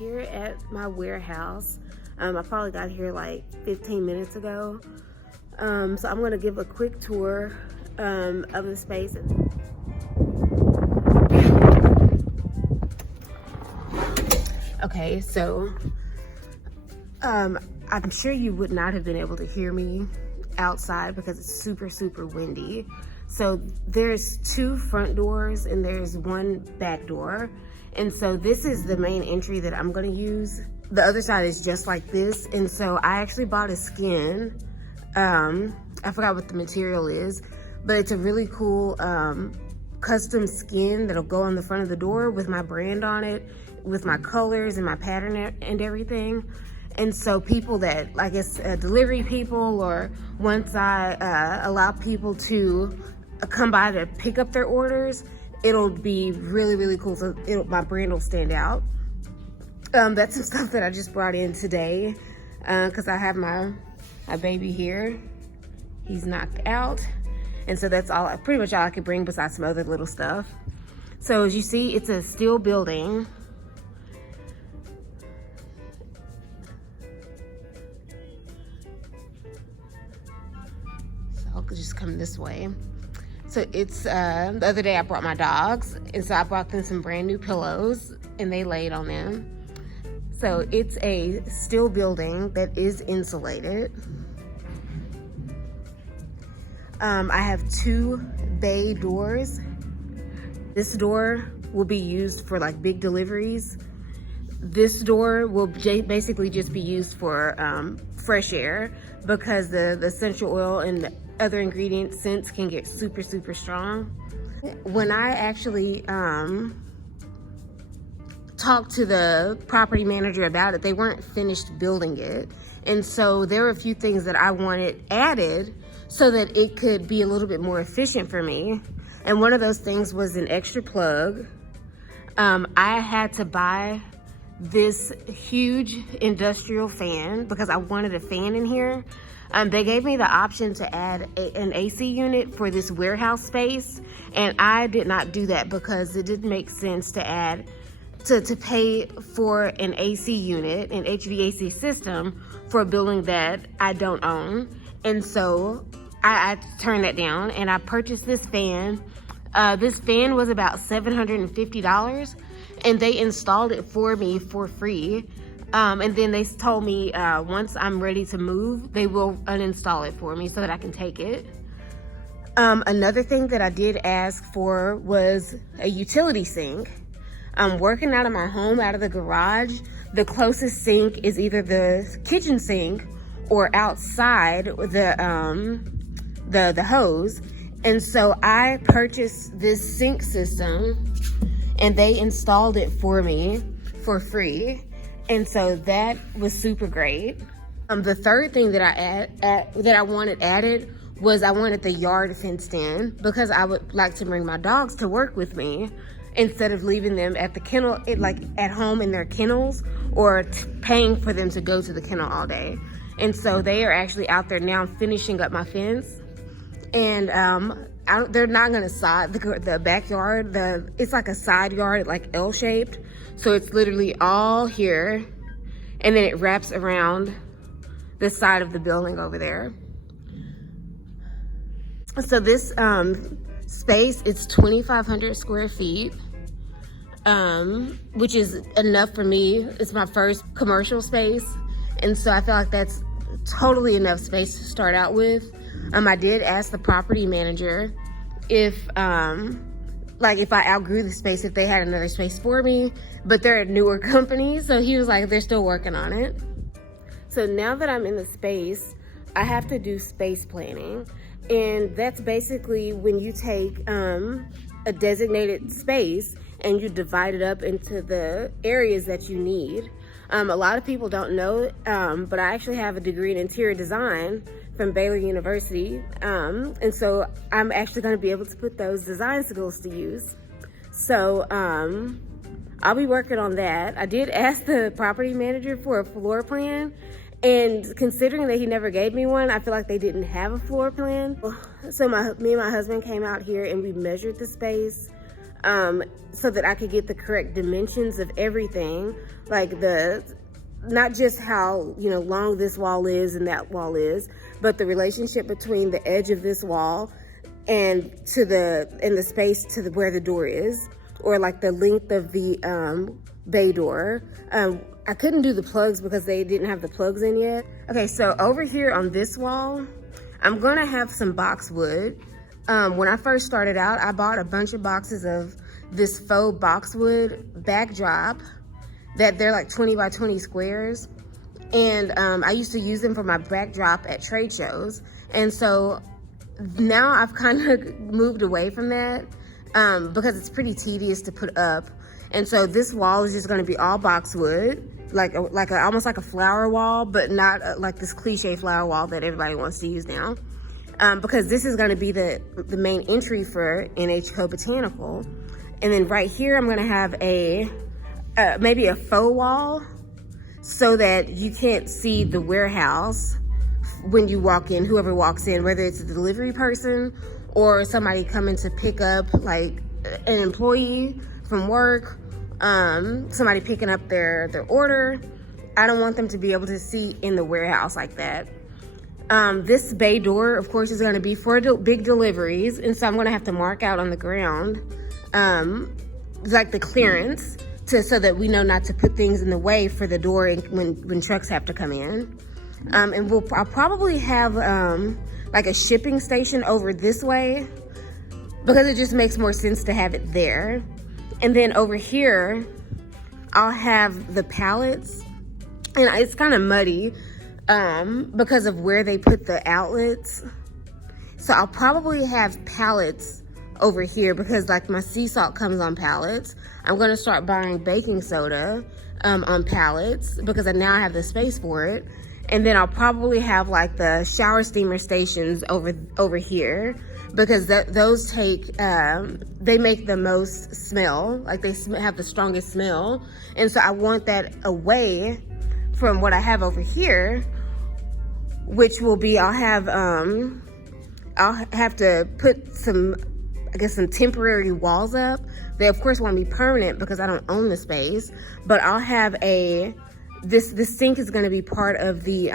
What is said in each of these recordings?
here at my warehouse. I probably got here like 15 minutes ago. So I'm gonna give a quick tour of the space. Okay, so I'm sure you would not have been able to hear me outside because it's super windy. So there's 2 front doors and there's 1 back door. And so this is the main entry that I'm gonna use. The other side is just like this. And so I actually bought a skin. I forgot what the material is, but it's a really cool custom skin that'll go on the front of the door with my brand on it, with my colors and my pattern and everything. And so people that, I guess, delivery people, or once I allow people to come by to pick up their orders, it'll be really cool. So my brand will stand out. That's some stuff that I just brought in today because I have my baby here. He's knocked out. And so that's pretty much all I could bring besides some other little stuff. So as you see, it's a steel building. So I'll just come this way. So it's, the other day I brought my dogs, and so I brought them some brand new pillows and they laid on them. So it's a steel building that is insulated. I have 2 bay doors. This door will be used for like big deliveries. This door will basically just be used for fresh air because the essential oil and the other ingredient scents can get super strong. When I actually talked to the property manager about it, they weren't finished building it. And so there were a few things that I wanted added so that it could be a little bit more efficient for me. And one of those things was an extra plug. I had to buy this huge industrial fan because I wanted a fan in here. They gave me the option to add an AC unit for this warehouse space, and I did not do that because it didn't make sense to add to pay for an AC unit, an HVAC system for a building that I don't own. And so I turned that down and I purchased this fan. This fan was about $750 and they installed it for me for free. And then they told me once I'm ready to move, they will uninstall it for me so that I can take it. Another thing that I did ask for was a utility sink. I'm working out of my home, out of the garage. The closest sink is either the kitchen sink or outside the hose. And so I purchased this sink system and they installed it for me for free. And so that was super great. The third thing that I wanted added was I wanted the yard fenced in because I would like to bring my dogs to work with me instead of leaving them at the kennel, like at home in their kennels, or paying for them to go to the kennel all day. And so they are actually out there now finishing up my fence. And they're not gonna sod the backyard. It's like a side yard, like L-shaped. So it's literally all here, and then it wraps around the side of the building over there. So this space, it's 2,500 square feet, which is enough for me. It's my first commercial space, and so I feel like that's totally enough space to start out with. I did ask the property manager if I outgrew the space, if they had another space for me, but they're a newer company, so he was like, they're still working on it. So now that I'm in the space, I have to do space planning. And that's basically when you take a designated space and you divide it up into the areas that you need. A lot of people don't know, but I actually have a degree in interior design from Baylor University. And so I'm actually gonna be able to put those design skills to use. So I'll be working on that. I did ask the property manager for a floor plan, and considering that he never gave me one, I feel like they didn't have a floor plan. So me and my husband came out here and we measured the space. so that I could get the correct dimensions of everything, like not just how, you know, long this wall is and that wall is, but the relationship between the edge of this wall and the space to where the door is, or like the length of the bay door. I couldn't do the plugs because they didn't have the plugs in yet. Okay, so over here on this wall, I'm gonna have some boxwood. When I first started out, I bought a bunch of boxes of this faux boxwood backdrop that they're like 20 by 20 squares. And I used to use them for my backdrop at trade shows. And so now I've kind of moved away from that because it's pretty tedious to put up. And so this wall is just gonna be all boxwood, almost like a flower wall, but not like this cliche flower wall that everybody wants to use now. Because this is gonna be the main entry for NHCO Botanical. And then right here, I'm gonna have maybe a faux wall so that you can't see the warehouse when you walk in, whoever walks in, whether it's a delivery person or somebody coming to pick up, like an employee from work, somebody picking up their order. I don't want them to be able to see in the warehouse like that. This bay door, of course, is gonna be for big deliveries, and so I'm gonna have to mark out on the ground, like the clearance, so that we know not to put things in the way for the door when trucks have to come in. And I'll probably have like a shipping station over this way because it just makes more sense to have it there. And then over here, I'll have the pallets, and it's kind of muddy because of where they put the outlets. So I'll probably have pallets over here because like my sea salt comes on pallets. I'm gonna start buying baking soda on pallets because I now have the space for it. And then I'll probably have like the shower steamer stations over here because those they make the most smell, like they have the strongest smell. And so I want that away from what I have over here, which will be, I'll have to put some temporary walls up. They of course won't be permanent because I don't own the space, but I'll have this sink is going to be part of the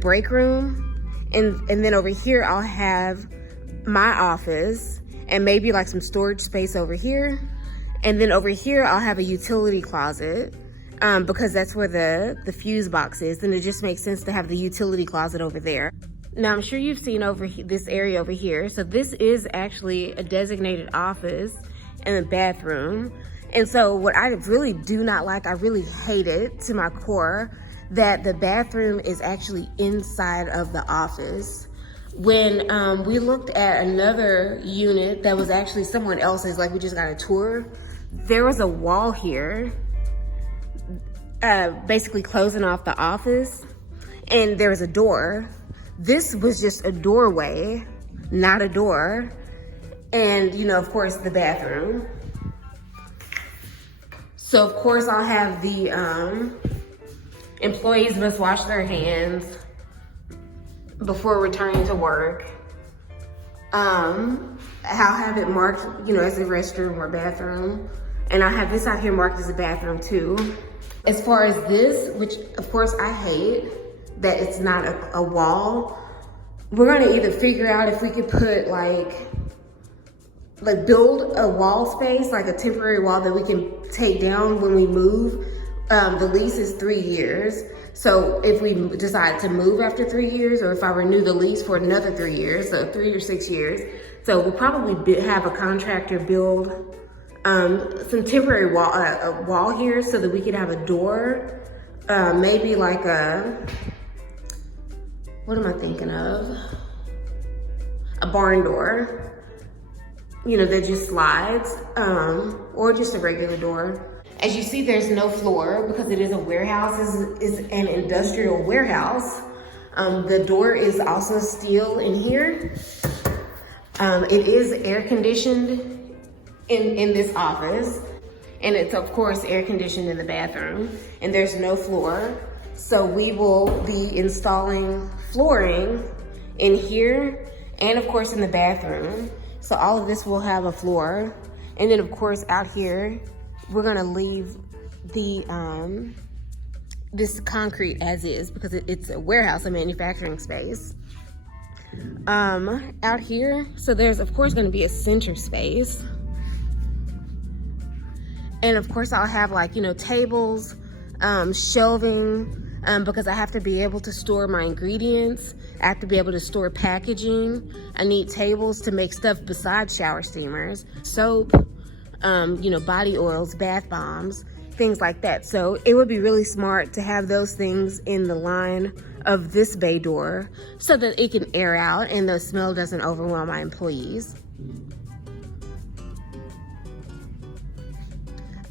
break room, and then over here I'll have my office and maybe like some storage space over here, and then over here I'll have a utility closet because that's where the fuse box is, and it just makes sense to have the utility closet over there. Now, I'm sure you've seen this area over here. So this is actually a designated office and a bathroom. And so what I really do not like, I really hate it to my core, that the bathroom is actually inside of the office. When we looked at another unit that was actually someone else's, like we just got a tour, there was a wall here, basically closing off the office, and there was a door. This was just a doorway, not a door. And, you know, of course, the bathroom. So, of course, I'll have the employees must wash their hands before returning to work. I'll have it marked, you know, as a restroom or bathroom. And I'll have this out here marked as a bathroom, too. As far as this, which, of course, I hate, that it's not a wall. We're gonna either figure out if we could put like build a wall space, like a temporary wall that we can take down when we move. The lease is 3 years. So if we decide to move after 3 years, or if I renew the lease for another 3 years, so 3 or 6 years. So we'll probably have a contractor build some temporary wall here so that we could have a door, maybe like what am I thinking of? A barn door, you know, that just slides, or just a regular door. As you see, there's no floor because it is a warehouse, is an industrial warehouse. The door is also steel in here. It is air conditioned in this office, and it's of course air conditioned in the bathroom, and there's no floor. So we will be installing flooring in here and of course in the bathroom. So all of this will have a floor. And then of course out here, we're gonna leave the this concrete as is because it's a warehouse, a manufacturing space. Out here, so there's of course gonna be a center space. And of course I'll have like, you know, tables, shelving, because I have to be able to store my ingredients. I have to be able to store packaging. I need tables to make stuff besides shower steamers, soap, you know, body oils, bath bombs, things like that. So it would be really smart to have those things in the line of this bay door so that it can air out and the smell doesn't overwhelm my employees.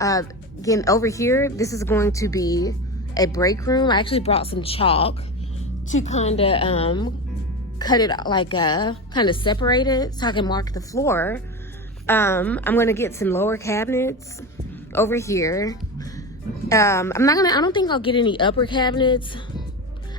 Again, over here, this is going to be a break room. I actually brought some chalk to kind of cut it, like kind of separate it so I can mark the floor. I'm gonna get some lower cabinets over here. I don't think I'll get any upper cabinets.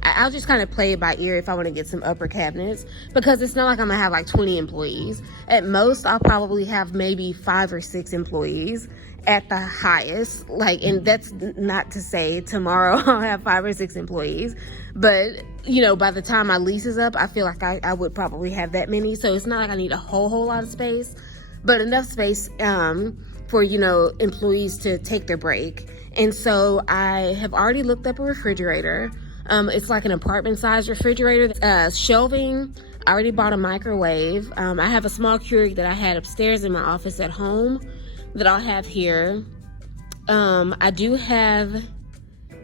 I'll just kind of play it by ear if I want to get some upper cabinets, because it's not like I'm gonna have like 20 employees. At most, I'll probably have maybe 5 or 6 employees at the highest. Like, and that's not to say tomorrow I'll have 5 or 6 employees, but you know, by the time my lease is up, I feel like I would probably have that many. So it's not like I need a whole lot of space, but enough space for, you know, employees to take their break. And so I have already looked up a refrigerator. It's like an apartment size refrigerator. Shelving, I already bought a microwave. I have a small Keurig that I had upstairs in my office at home that I'll have here. I do have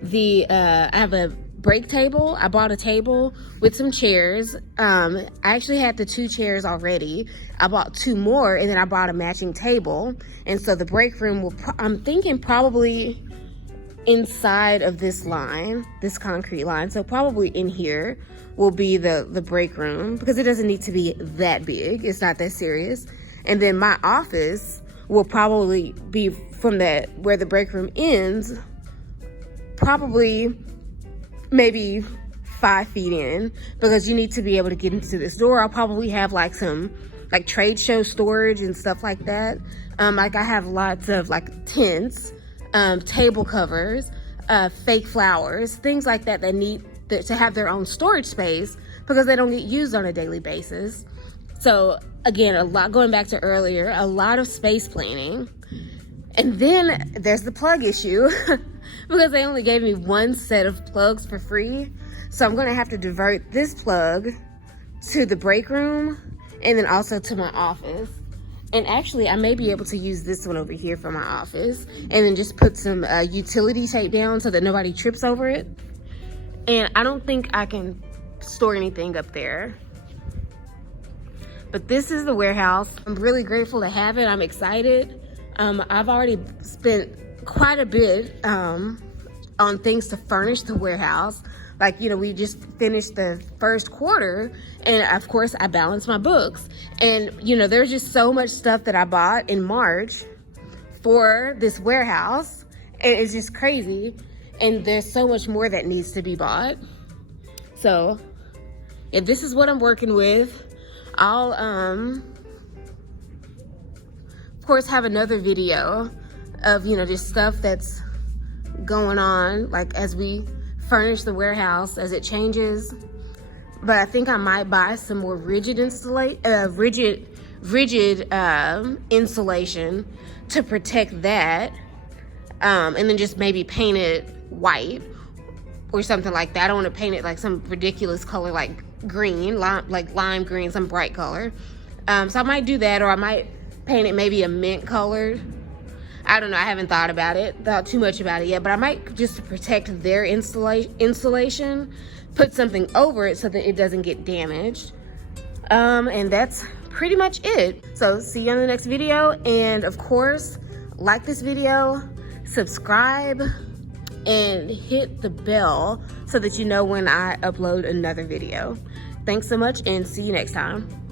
I have a break table. I bought a table with some chairs. I actually had the 2 chairs already. I bought 2 more, and then I bought a matching table. And so the break room will, I'm thinking probably inside of this line, this concrete line. So probably in here will be the break room, because it doesn't need to be that big. It's not that serious. And then my office will probably be from where the break room ends, probably maybe 5 feet in, because you need to be able to get into this door. I'll probably have like some like trade show storage and stuff like that. Like I have lots of like tents, table covers, fake flowers, things like that need to have their own storage space because they don't get used on a daily basis. So again, a lot, going back to earlier, a lot of space planning. And then there's the plug issue because they only gave me 1 set of plugs for free. So I'm gonna have to divert this plug to the break room and then also to my office. And actually, I may be able to use this one over here for my office and then just put some utility tape down so that nobody trips over it. And I don't think I can store anything up there. But this is the warehouse. I'm really grateful to have it. I'm excited. I've already spent quite a bit on things to furnish the warehouse. Like, you know, we just finished the first quarter, and of course I balanced my books. And, you know, there's just so much stuff that I bought in March for this warehouse. And it's just crazy. And there's so much more that needs to be bought. So, yeah, this is what I'm working with. I'll, of course, have another video of, you know, just stuff that's going on, like as we furnish the warehouse, as it changes. But I think I might buy some more rigid insulation to protect that, and then just maybe paint it white or something like that. I don't want to paint it like some ridiculous color like green, like lime green, some bright color. So I might do that, or I might paint it maybe a mint colored. I don't know, I haven't thought too much about it yet, but I might, just to protect their insulation, put something over it so that it doesn't get damaged. And that's pretty much it. So see you on the next video. And of course, like this video, subscribe, and hit the bell so that you know when I upload another video. Thanks so much, and see you next time.